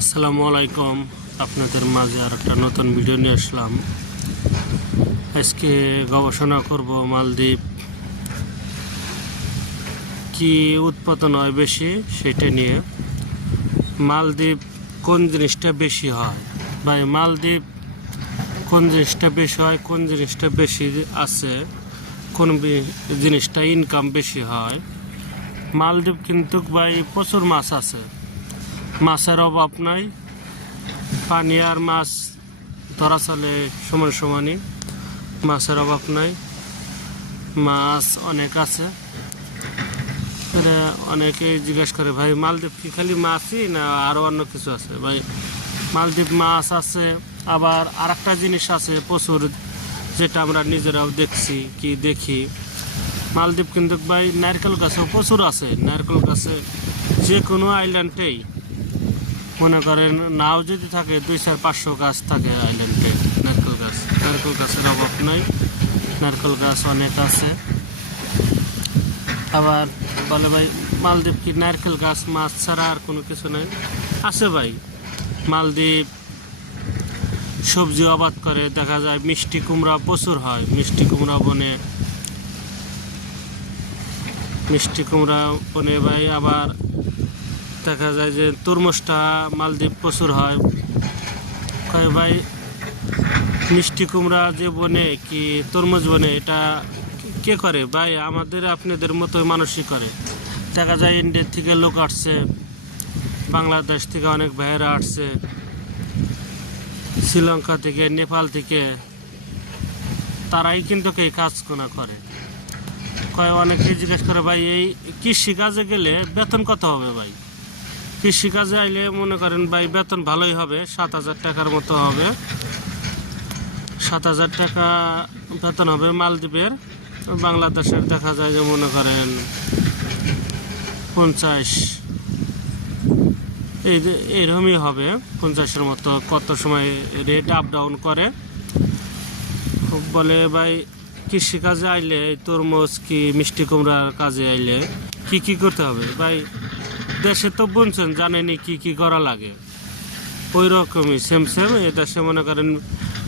আসসালামু আলাইকুম। আপনাদের মাঝে আর একটা নতুন ভিডিও নিয়ে আসলাম। আজকে গবেষণা করব মালদ্বীপ। কি উৎপাদন হয় বেশি সেটা নিয়ে? মালদ্বীপ কোন জিনিসটা বেশি হয়? বা মালদ্বীপ কোন জিনিসটা বেশি হয়, কোন জিনিসটা বেশি আছে, কোন জিনিসটা ইনকাম বেশি হয়? মালদ্বীপ কিন্তু ভাই প্রচুর মাছ আছে। মাছের অভাব নাই। পানি আর মাছ ধরা চলে সমান সমানই। মাছের অভাব নাই। মাছ অনেক আছে। এটা অনেকে জিজ্ঞেস করে, ভাই, মালদ্বীপ কি খালি মাছই না আরও অন্য কিছু আছে? ভাই, মালদ্বীপ মাছ আছে, আবার আর একটা জিনিস আছে প্রচুর, যেটা আমরা নিজেরাও দেখছি, কি দেখি। মালদ্বীপ কিন্তু ভাই নারকেল গাছও প্রচুর আছে। নারকেল গাছে যে কোনো আইল্যান্ডেই মনে করেন নাও যদি থাকে, দুই চার পাঁচশো গাছ থাকে আইল্যান্ডে নারকেল গাছ। নারকেল গাছের অভাব নাই, নারকেল গাছ অনেক আছে। আবার বলে ভাই, মালদ্বীপ কি নারকেল গাছ, মাছ ছাড়া আর কোনো কিছু নাই? আছে ভাই। মালদ্বীপ সবজি আবাদ করে, দেখা যায় মিষ্টি কুমড়া প্রচুর হয়। মিষ্টি কুমড়া বনে, মিষ্টি কুমড়া বনে ভাই আবার দেখা যায় যে তরমুজটা মালদ্বীপ প্রচুর হয়। কয় ভাই, মিষ্টি কুমড়া যে বনে কি তরমুজ বনে, এটা কে করে? ভাই, আমাদের, আপনাদের মতো মানুষই করে। দেখা যায় ইন্ডিয়ার থেকে লোক আসছে, বাংলাদেশ থেকে অনেক ভাইয়েরা আসছে, শ্রীলঙ্কা থেকে, নেপাল থেকে। তারাই কিন্তু এই কাজ কোনা করে। কয় অনেকে জিজ্ঞেস করে, ভাই, এই কৃষিকাজে গেলে বেতন কত হবে ভাই? কৃষিকাজে আইলে মনে করেন ভাই বেতন ভালোই হবে, সাত হাজার টাকার মতো হবে। সাত হাজার টাকা বেতন হবে মালদ্বীপের। বাংলাদেশের দেখা যায় যে মনে করেন পঞ্চাশ। এই এইরকমই হবে, পঞ্চাশের মতো কত সময় রেট আপ ডাউন করে। বলে ভাই কৃষিকাজে আইলে তরমুজ কি মিষ্টি কুমড়ার কাজে আইলে কি কি করতে হবে? ভাই দেশে তো বুনছেন জানেনি কি কি করা লাগে। ওই রকমই সেম সেম এই দেশে মনে করেন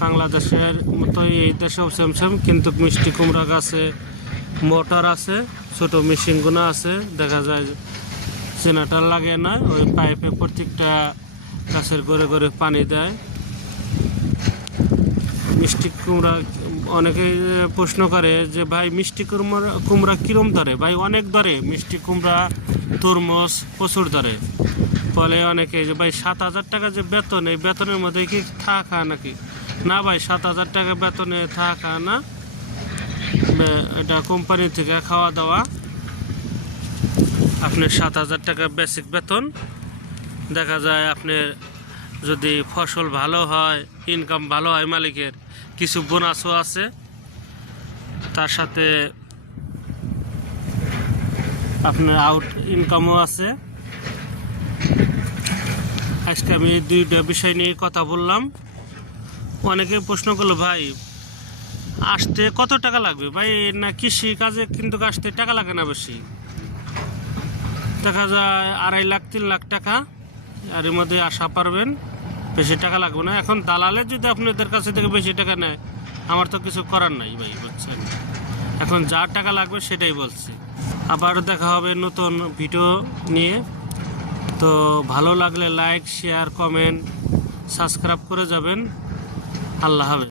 বাংলাদেশের মতোই এই দেশেও সেম সেম কিন্তু মিষ্টি কুমড়া গাছে মোটর আছে, ছোট মেশিনগুলো আছে, দেখা যায় চেনাটার লাগে না, ওই পাইপে প্রত্যেকটা গাছের করে করে পানি দেয়। মিষ্টি কুমড়া অনেকে প্রশ্ন করে যে, ভাই, মিষ্টি কুমড়া কুমড়া কিরম ধরে? ভাই, অনেক ধরে। মিষ্টি কুমড়া, তরমুজ প্রচুর ধরে। বলে অনেকে যে, ভাই, সাত হাজার টাকা যে বেতন, এই বেতনের মধ্যে কি থাকা নাকি? না ভাই, সাত হাজার টাকা বেতনে থাকা না। এটা কোম্পানি থেকে খাওয়া দাওয়া। আপনার সাত হাজার টাকা বেসিক বেতন। দেখা যায় আপনার যদি ফসল ভালো হয় ইনকাম ভালো হয় মালিকের। কিছু বোনাসও আছে। তার সাথে আপনার আউট ইনকামও আছে। আজকে আমি দুইটা বিষয় নিয়ে কথা বললাম। অনেকে প্রশ্ন করল, ভাই, আসতে কত টাকা লাগবে? ভাই, না কৃষি কাজে কিন্তু আসতে টাকা লাগে না বেশি। দেখা যায় আড়াই লাখ, তিন লাখ টাকা। আর এর মধ্যে আসা পারবেন। বেশি টাকা লাগবে না। এখন দালালে যদি আপনাদের কাছে থেকে বেশি টাকা নেয়, আমার তো কিছু করার নাই ভাই, বুঝছেন? এখন যা টাকা লাগবে সেটাই বলছি। আবার দেখা হবে নতুন ভিডিও নিয়ে। তো ভালো লাগলে লাইক শেয়ার কমেন্ট সাবস্ক্রাইব করে যাবেন। আল্লাহ হাফেজ।